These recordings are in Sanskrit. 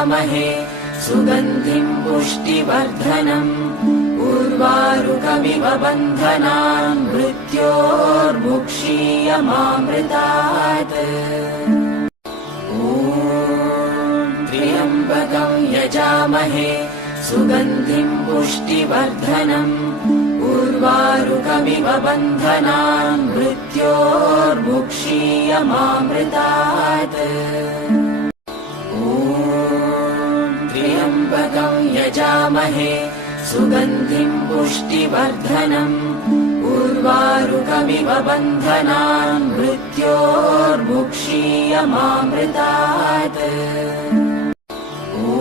यजामहे सुगन्धिं पुष्टिवर्धनम् उर्वारुकमिव बन्धनान् मृत्योर्मुक्षीयमामृतात् ॐ त्र्यम्बकं यजामहे सुगन्धिं पुष्टिवर्धनम् उर्वारुकमिव बन्धनान् मृत्योर्मुक्षीयमामृतात् ॐ त्र्यम्बकं यजामहे सुगन्धिं पुष्टिवर्धनम् उर्वारुकमिव बन्धनान् मृत्योर्मुक्षीयमामृतात् ॐ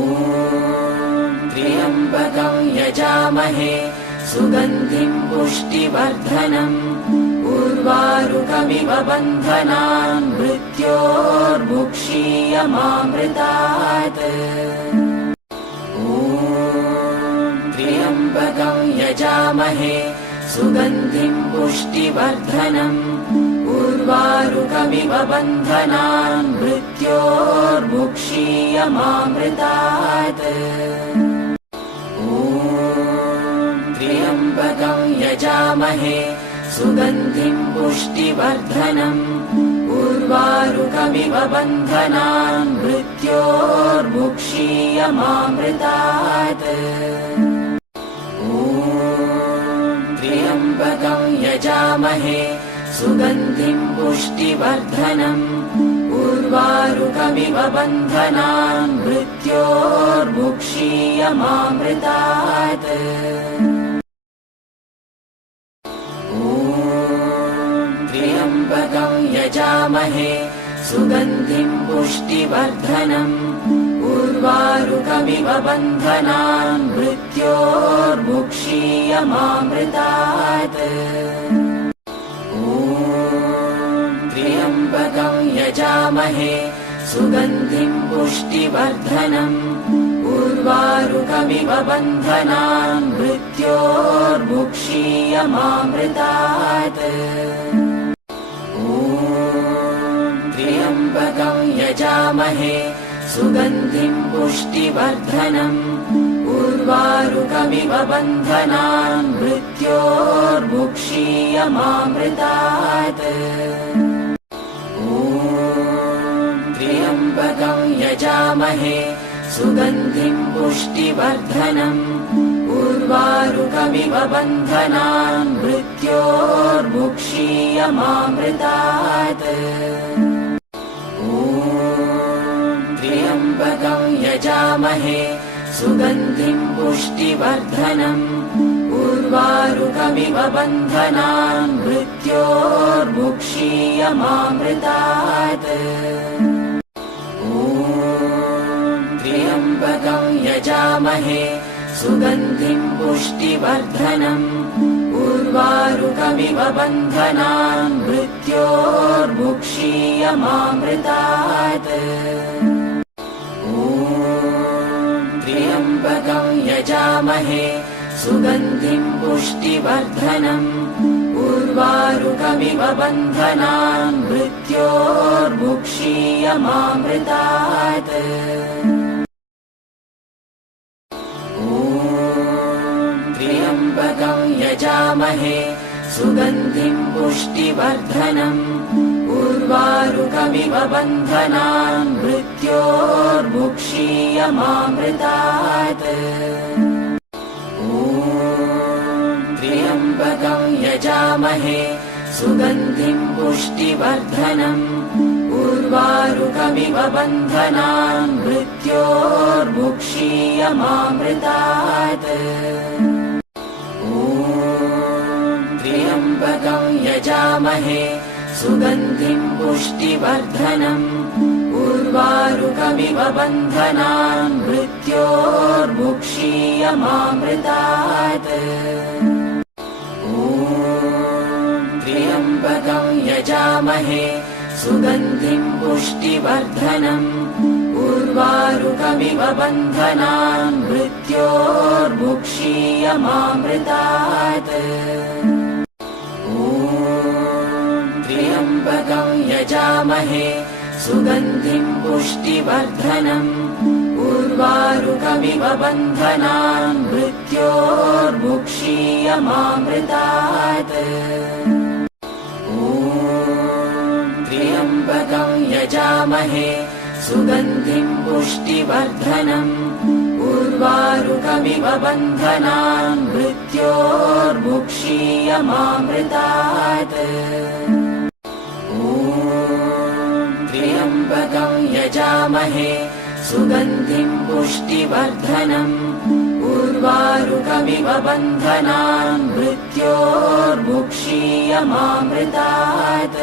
त्र्यम्बकं यजामहे सुगन्धिं पुष्टिवर्धनम् उर्वारुकमिव बन्धनान् मृत्योर्मुक्षीयमामृतात् त्र्यम्बकं यजामहे सुगन्धिं पुष्टिवर्धनम् उर्वारुकमिव बन्धनान् मृत्योर्मुक्षीयमामृतात् ॐ त्र्यम्बकं यजामहे सुगन्धिं पुष्टिवर्धनम् उर्वारुकमिव बन्धनान् मृत्योर्मुक्षीयमामृतात् त्र्यम्बकं यजामहे सुगन्धिं पुष्टिवर्धनम् उर्वारुकमिव बन्धनान् मृत्योर्मुक्षीयमामृतात् त्र्यम्बकं यजामहे सुगन्धिं पुष्टिवर्धनम् उर्वारुकमिव बन्धनान् मृत्योर्मुक्षीयमामृतात् त्र्यम्बकं यजामहे सुगन्धिं पुष्टिवर्धनम् उर्वारुकमिव बन्धनान् मृत्योर्मुक्षीयमामृतात् त्र्यम्बकं यजामहे सुगन्धिं पुष्टिवर्धनम् उर्वारुकमिव बन्धनान् मृत्योर्मुक्षीयमामृतात् त्र्यम्बकं यजामहे सुगन्धिं पुष्टिवर्धनम् उर्वारुकमिव बन्धनान् मृत्योर्मुक्षीयमामृतात् त्र्यम्बकं यजामहे सुगन्धिं पुष्टिवर्धनम् उर्वारुकमिव बन्धनान् मृत्योर्मुक्षीयमामृतात् त्र्यम्बकं यजामहे सुगन्धिं पुष्टिवर्धनम् उर्वारुकमिव बन्धनान् मृत्योर्मुक्षीयमामृतात् त्र्यम्बकं यजामहे सुगन्धिं पुष्टिवर्धनम् उर्वारुकमिव बन्धनान् मृत्योर्मुक्षीयमामृतात् त्र्यम्बकं यजामहे सुगन्धिं पुष्टिवर्धनम् उर्वारुकमिव बन्धनान् मृत्योर्मुक्षीयमामृतात् त्र्यम्बकं यजामहे सुगन्धिं पुष्टिवर्धनम् उर्वारुकमिव बन्धनान् मृत्योर्मुक्षीयमामृतात् त्र्यम्बकं यजामहे सुगन्धिं पुष्टिवर्धनम् उर्वारुकमिव बन्धनान् मृत्योर्मुक्षीयमामृतात् त्र्यम्बकं यजामहे सुगन्धिं पुष्टिवर्धनम् उर्वारुकमिव बन्धनान् मृत्योर्मुक्षीयमामृतात् त्र्यम्बकं यजामहे सुगन्धिं पुष्टिवर्धनम् उर्वारुकमिव बन्धनान् मृत्योर्मुक्षीयमामृतात् त्र्यम्बकं यजामहे सुगन्धिं पुष्टिवर्धनम् उर्वारुकमिव बन्धनान् मृत्योर्मुक्षीयमामृतात् त्र्यम्बकं यजामहे सुगन्धिं पुष्टिवर्धनम् उर्वारुकमिव बन्धनान् मृत्योर्मुक्षीयमामृतात्